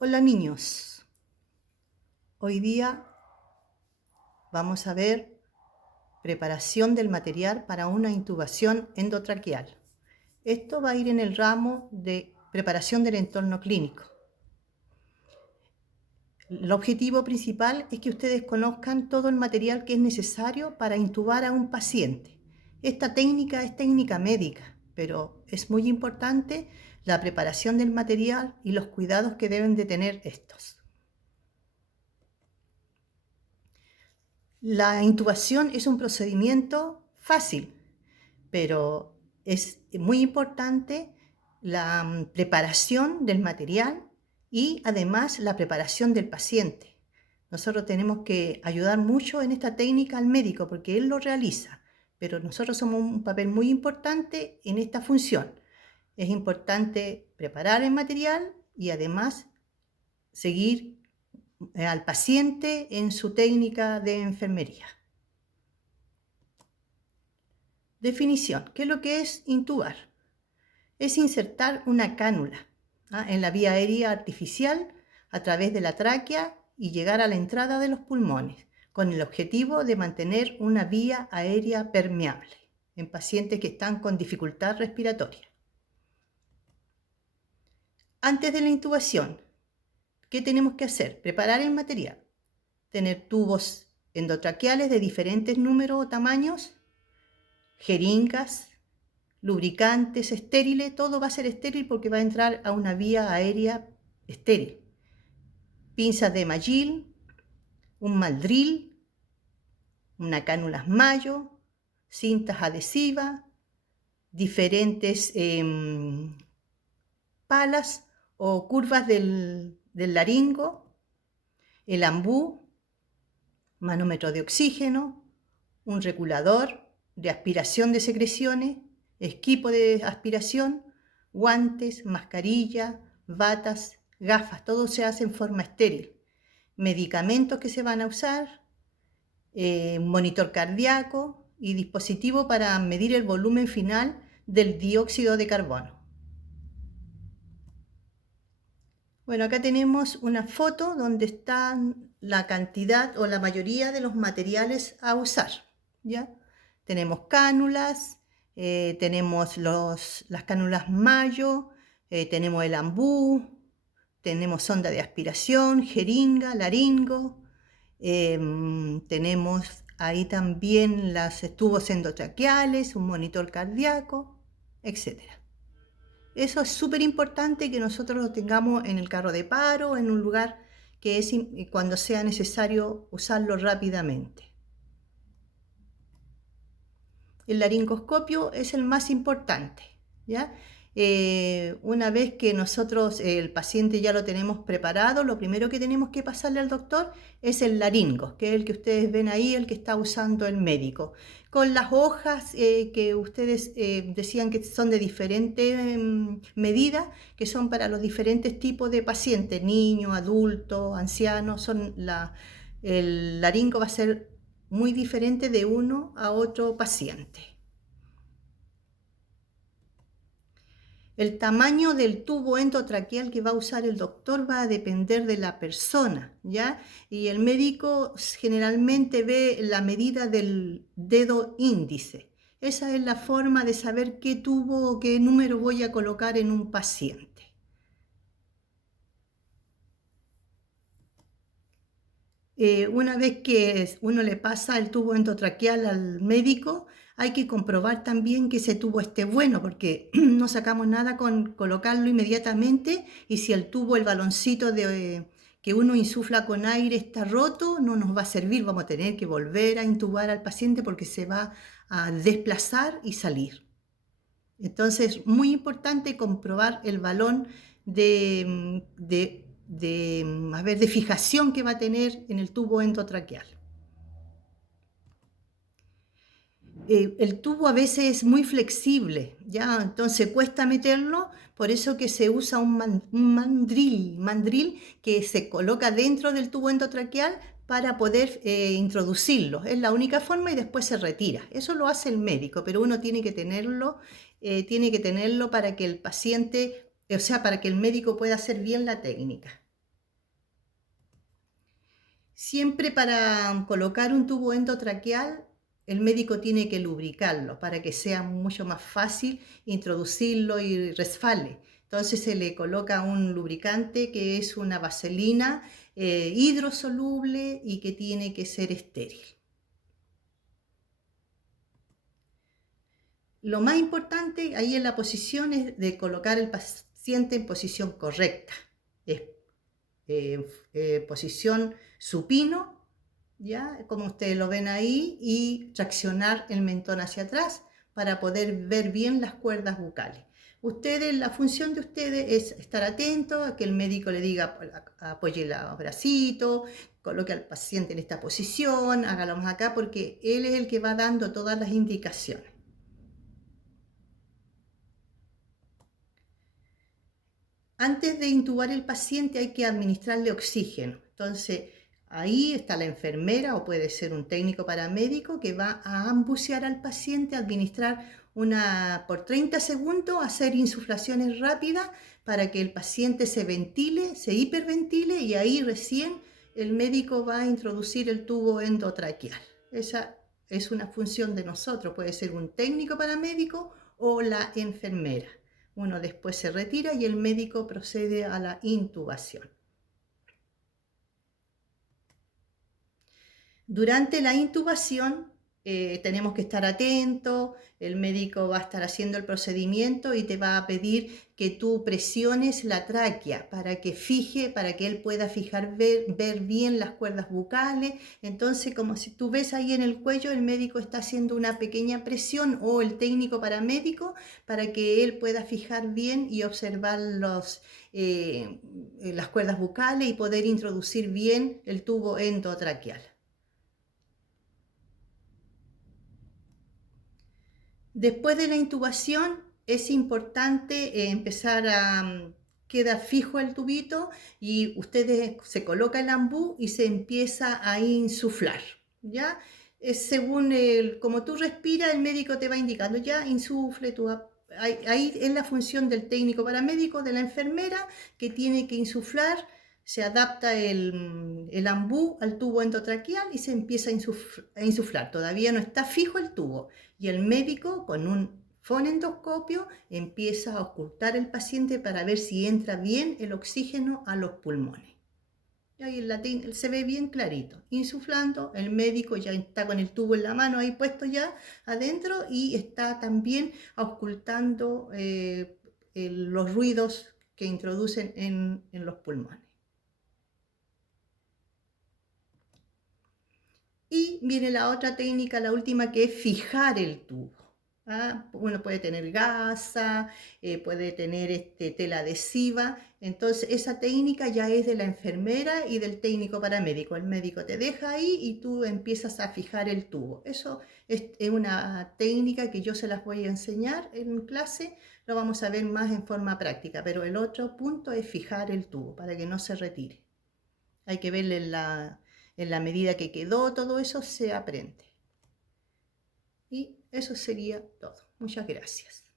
Hola niños, hoy día vamos a ver preparación del material para una intubación endotraqueal. Esto va a ir en el ramo de preparación del entorno clínico. El objetivo principal es que ustedes conozcan todo el material que es necesario para intubar a un paciente. Esta técnica es técnica médica, pero es muy importante la preparación del material y los cuidados que deben de tener estos. La intubación es un procedimiento fácil, pero es muy importante la preparación del material y además la preparación del paciente. Nosotros tenemos que ayudar mucho en esta técnica al médico porque él lo realiza, pero nosotros somos un papel muy importante en esta función. Es importante preparar el material y además seguir al paciente en su técnica de enfermería. Definición. ¿Qué es lo que es intubar? Es insertar una cánula en la vía aérea artificial a través de la tráquea y llegar a la entrada de los pulmones, con el objetivo de mantener una vía aérea permeable en pacientes que están con dificultad respiratoria. Antes de la intubación, ¿qué tenemos que hacer? Preparar el material, tener tubos endotraqueales de diferentes números o tamaños, jeringas, lubricantes, estériles, todo va a ser estéril porque va a entrar a una vía aérea estéril. Pinzas de Magil, un mandril, una cánula Mayo, cintas adhesivas, diferentes palas o curvas del laringo, el ambú, manómetro de oxígeno, un regulador de aspiración de secreciones, equipo de aspiración, guantes, mascarilla, batas, gafas, todo se hace en forma estéril. Medicamentos que se van a usar, monitor cardíaco y dispositivo para medir el volumen final del dióxido de carbono. Bueno, acá tenemos una foto donde están la cantidad o la mayoría de los materiales a usar, ¿ya? Tenemos cánulas, tenemos las cánulas Mayo, tenemos el ambú, tenemos sonda de aspiración, jeringa, laringo, tenemos ahí también los tubos endotraqueales, un monitor cardíaco, etc. Eso es súper importante que nosotros lo tengamos en el carro de paro, en un lugar que es cuando sea necesario usarlo rápidamente. El laringoscopio es el más importante, ¿ya? Una vez que nosotros el paciente ya lo tenemos preparado, lo primero que tenemos que pasarle al doctor es el laringo, que es el que ustedes ven ahí, el que está usando el médico, con las hojas que ustedes decían que son de diferentes medidas, que son para los diferentes tipos de pacientes, niños, adultos, ancianos, el laringo va a ser muy diferente de uno a otro paciente. El tamaño del tubo endotraqueal que va a usar el doctor va a depender de la persona, ¿ya? Y el médico generalmente ve la medida del dedo índice. Esa es la forma de saber qué tubo o qué número voy a colocar en un paciente. Una vez que uno le pasa el tubo endotraqueal al médico, hay que comprobar también que ese tubo esté bueno, porque no sacamos nada con colocarlo inmediatamente y si el tubo, el baloncito que uno insufla con aire está roto, no nos va a servir, vamos a tener que volver a intubar al paciente porque se va a desplazar y salir. Entonces, muy importante comprobar el balón de fijación que va a tener en el tubo endotraqueal. El tubo a veces es muy flexible, ¿ya? Entonces cuesta meterlo, por eso que se usa un mandril que se coloca dentro del tubo endotraqueal para poder introducirlo. Es la única forma y después se retira. Eso lo hace el médico, pero uno tiene que tenerlo para que el paciente, o sea, para que el médico pueda hacer bien la técnica. Siempre para colocar un tubo endotraqueal, el médico tiene que lubricarlo para que sea mucho más fácil introducirlo y resfale. Entonces se le coloca un lubricante que es una vaselina hidrosoluble y que tiene que ser estéril. Lo más importante ahí en la posición es de colocar el paciente en posición correcta. Es posición supino, ¿ya? Como ustedes lo ven ahí, y traccionar el mentón hacia atrás para poder ver bien las cuerdas bucales. Ustedes, la función de ustedes es estar atentos a que el médico le diga apoye los bracitos, coloque al paciente en esta posición, hágalo más acá, porque él es el que va dando todas las indicaciones. Antes de intubar el paciente hay que administrarle oxígeno. Entonces, ahí está la enfermera o puede ser un técnico paramédico que va a ambucear al paciente, administrar por 30 segundos, hacer insuflaciones rápidas para que el paciente se ventile, se hiperventile y ahí recién el médico va a introducir el tubo endotraqueal. Esa es una función de nosotros, puede ser un técnico paramédico o la enfermera. Uno después se retira y el médico procede a la intubación. Durante la intubación tenemos que estar atentos, el médico va a estar haciendo el procedimiento y te va a pedir que tú presiones la tráquea para que él pueda ver bien las cuerdas bucales. Entonces, como si tú ves ahí en el cuello, el médico está haciendo una pequeña presión o el técnico paramédico para que él pueda fijar bien y observar las cuerdas bucales y poder introducir bien el tubo endotraqueal. Después de la intubación es importante empezar queda fijo el tubito y ustedes se coloca el ambú y se empieza a insuflar, ¿ya? Es según como tú respiras, el médico te va indicando, ya, insufle, ahí es la función del técnico paramédico, de la enfermera, que tiene que insuflar, se adapta el ambú al tubo endotraqueal y se empieza a insuflar. Todavía no está fijo el tubo y el médico con un fonendoscopio empieza a ocultar el paciente para ver si entra bien el oxígeno a los pulmones. Y ahí se ve bien clarito, insuflando, el médico ya está con el tubo en la mano ahí puesto ya adentro y está también ocultando los ruidos que introducen en los pulmones. Y viene la otra técnica, la última, que es fijar el tubo. Uno puede tener gasa, puede tener tela adhesiva. Entonces, esa técnica ya es de la enfermera y del técnico paramédico. El médico te deja ahí y tú empiezas a fijar el tubo. Eso es una técnica que yo se las voy a enseñar en clase. Lo vamos a ver más en forma práctica. Pero el otro punto es fijar el tubo para que no se retire. Hay que verle en la medida que quedó, todo eso se aprende. Y eso sería todo. Muchas gracias.